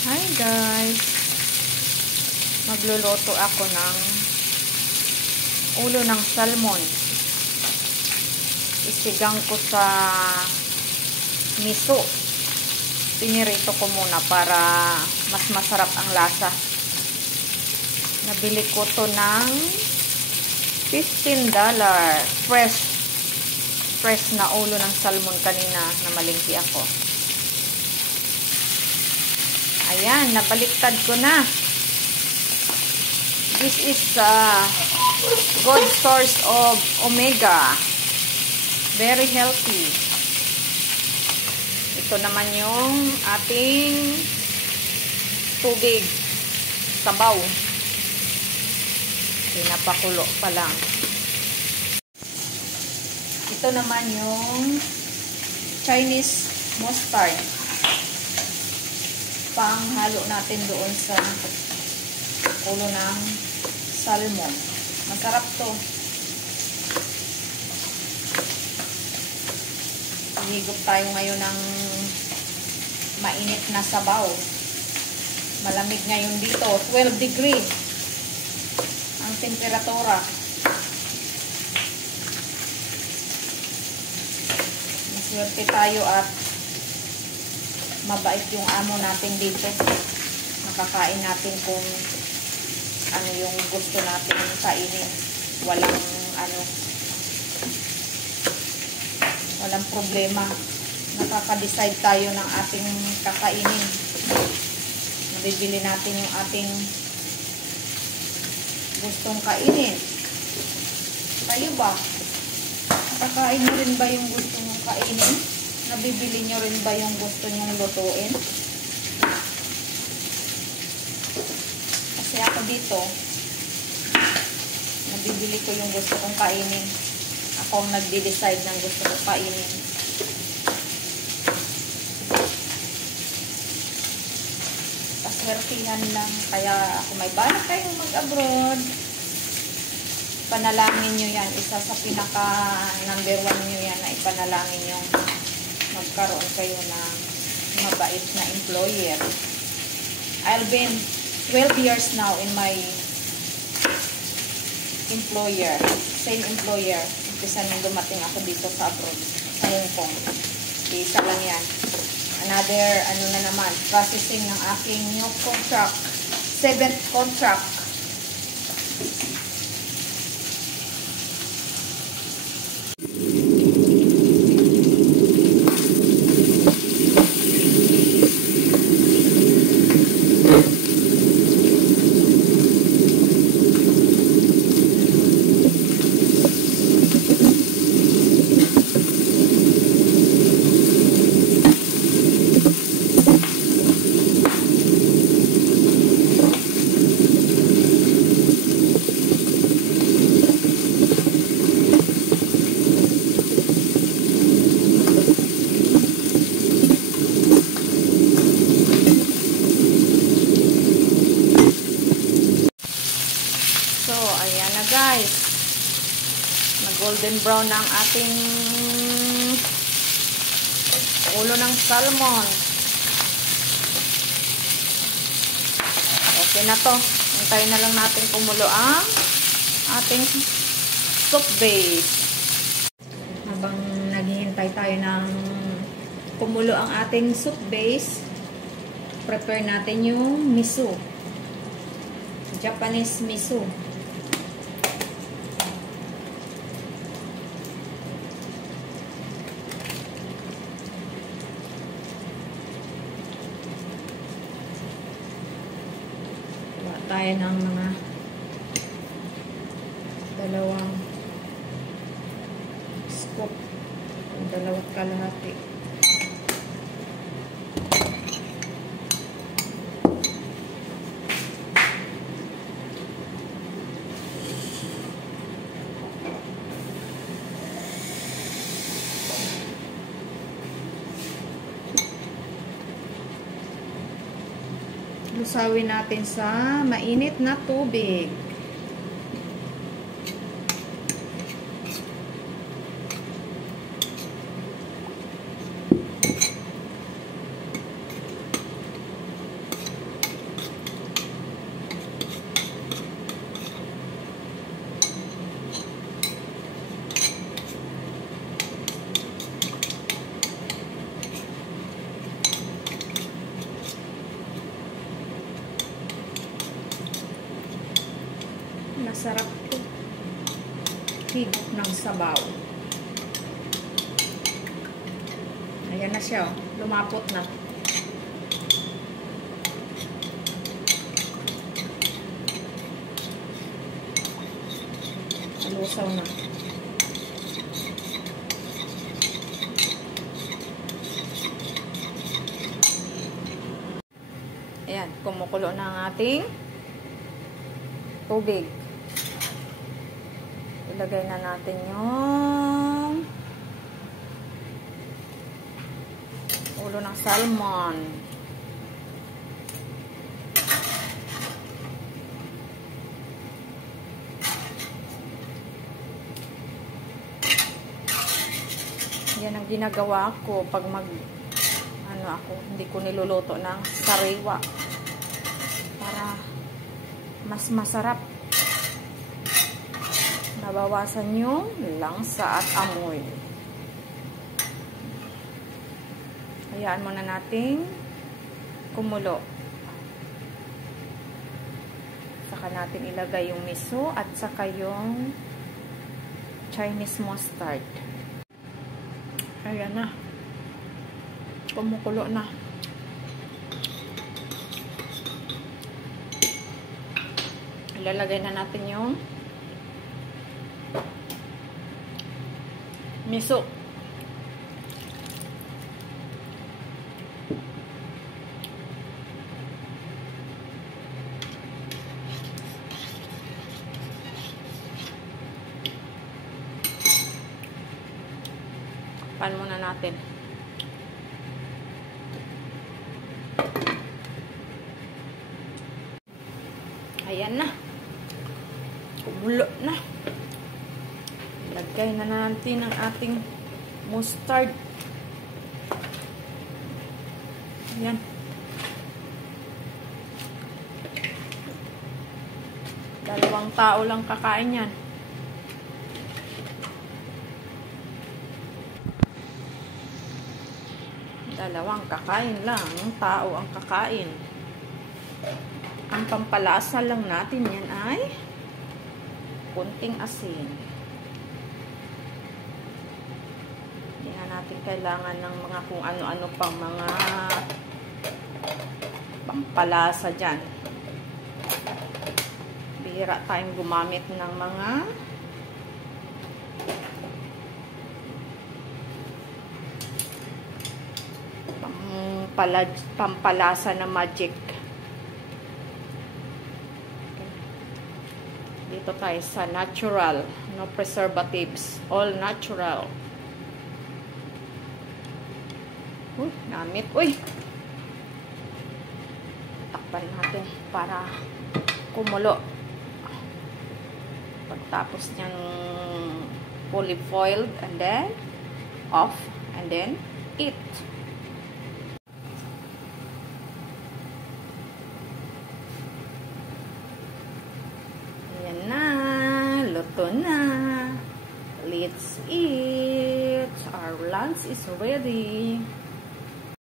Hi guys! Magluluto ako ng ulo ng salmon. Isigang ko sa miso. Pinirito ko muna para mas masarap ang lasa. Nabili ko to ng $15. Fresh na ulo ng salmon kanina na malingki ako. Ayan, nabaliktad ko na. This is good source of omega. Very healthy. Ito naman yung ating tubig. Sabaw. Pinapakulo pa lang. Ito naman yung Chinese mustard. Panghalo natin doon sa ulo ng salmon. Masarap to. Higop tayo ngayon ng mainit na sabaw. Malamig ngayon dito. 12 degree ang temperatura. Maswerte tayo at mabait yung amo natin dito. Nakakain natin kung ano yung gusto natin kainin. Walang problema. Nakaka-decide tayo ng ating kakainin. Nabibili natin yung ating gustong kainin. Kayo ba? Nakakain nyo rin ba yung gusto nyong kainin? Nabibili nyo rin ba yung gusto nyong lutuin? Kasi ako dito, nabibili ko yung gusto kong kainin. Ako ang nagde-decide ng gusto kong kainin. Paswertihan lang. Kaya ako may balak kayong mag-abroad. Panalangin nyo yan. Isa sa pinaka number 1 nyo yan na ipanalangin yung magkaroon kayo ng mabait na employer. I've been 12 years now in my employer. Same employer. Umpisa nung dumating ako dito sa abroad, sa Hong Kong. Isa lang yan. Another, processing ng aking new contract. 7th contract. So, ayan na guys. Mag-golden brown na ang ating ulo ng salmon. Okay na to. Hintayin na lang natin kumulo ang ating soup base. Habang naghihintay tayo ng kumulo ang ating soup base, prepare natin yung miso. Japanese miso. Gawa tayo ng mga 2 scoop. 2 kalahati. Lusawin natin sa mainit na tubig. Masarap ito. Higop ng sabaw. Ayan na siya. Lumapot na. Lusaw na. Ayan, kumukulo na ang ating tubig. Ilagay na natin yung ulo ng salmon. Yan ang ginagawa ko pag hindi ko niluluto ng sariwa para mas masarap. Nabawasan yung langsa at amoy. Hayaan muna nating kumulo. Saka natin ilagay yung miso at saka yung Chinese mustard. Ayan na. Kumukulo na. Ilalagay na natin yung miso. Pan muna natin. Ayan na. Kumulo na. Lagay na natin ang ating mustard. Ayan. Dalawang tao lang kakain yan. Dalawang kakain lang. Tao ang kakain. Ang pampalasa lang natin yan ay kunting asin. Hindi na natin kailangan ng mga kung ano-ano pang mga pampalasa dyan. Bihira tayong gumamit ng mga pampalasa na magic. Dito tayo sa natural, no preservatives, all natural. Uy, namit. Uy! Takpan natin para kumulo. Pagtapos niyang fully foiled, and then off, and then eat. Luto na. Let's eat. Our lunch is ready.